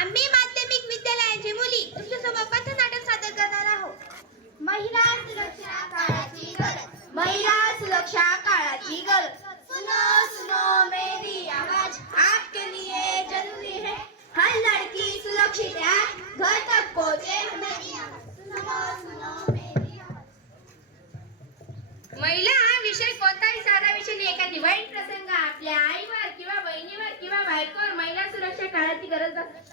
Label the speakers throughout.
Speaker 1: आम्ही माध्यमिक विद्यालयाची मुली तुमच्यासमोर नाटक सादर करणार आहोत. महिला सुरक्षा काळाची गरज. महिला सुरक्षा काळाची गरज. सुनो सुनो मेरी आवाज आपके लिए जरूरी है. हर लड़की सुरक्षित है. घर तक पहुंचे मेरी आवाज सुनो सुनो
Speaker 2: महिला हा विषय कोणताही साधा विषय नाही. एखादी वाईट प्रसंग आपल्या आईवर किंवा बहिणीवर किंवा बायकोवर महिला सुरक्षा काळाची गरज असते.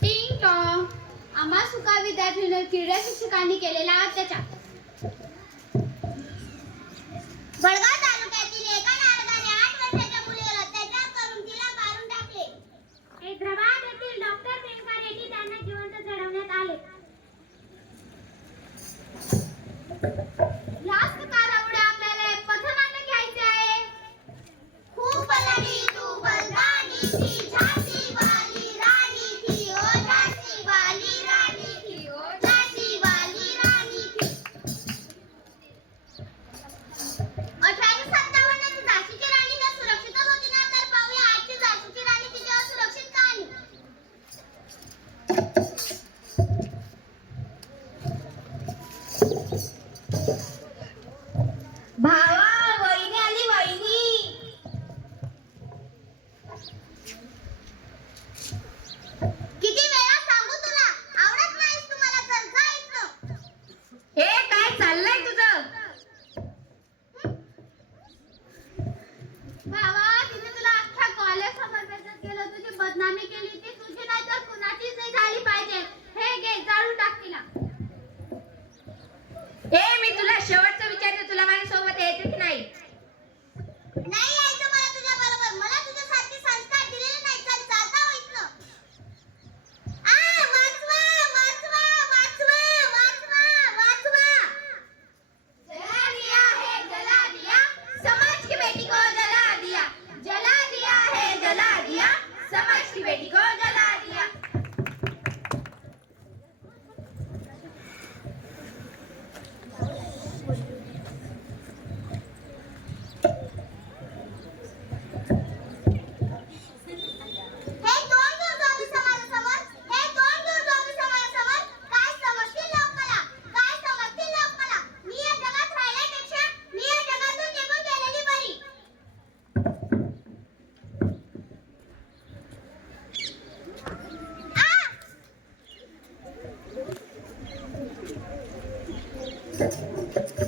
Speaker 1: टिंग टॉंग आम्हा सुका विद्यार्थ्यांवर क्रीडा शिक्षकांनी केलेला अत्याचार. बडगाव तालुक्यातील एका नारदाने आठ वर्षाच्या मुलीवर अत्याचार करून तिला मारून टाकले. हैदराबाद येथील डॉक्टर प्रियंका रेड्डी त्यांना जिवंत चढवण्यात आले. Thank you.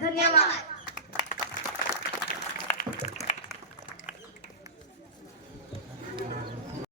Speaker 1: 再见了。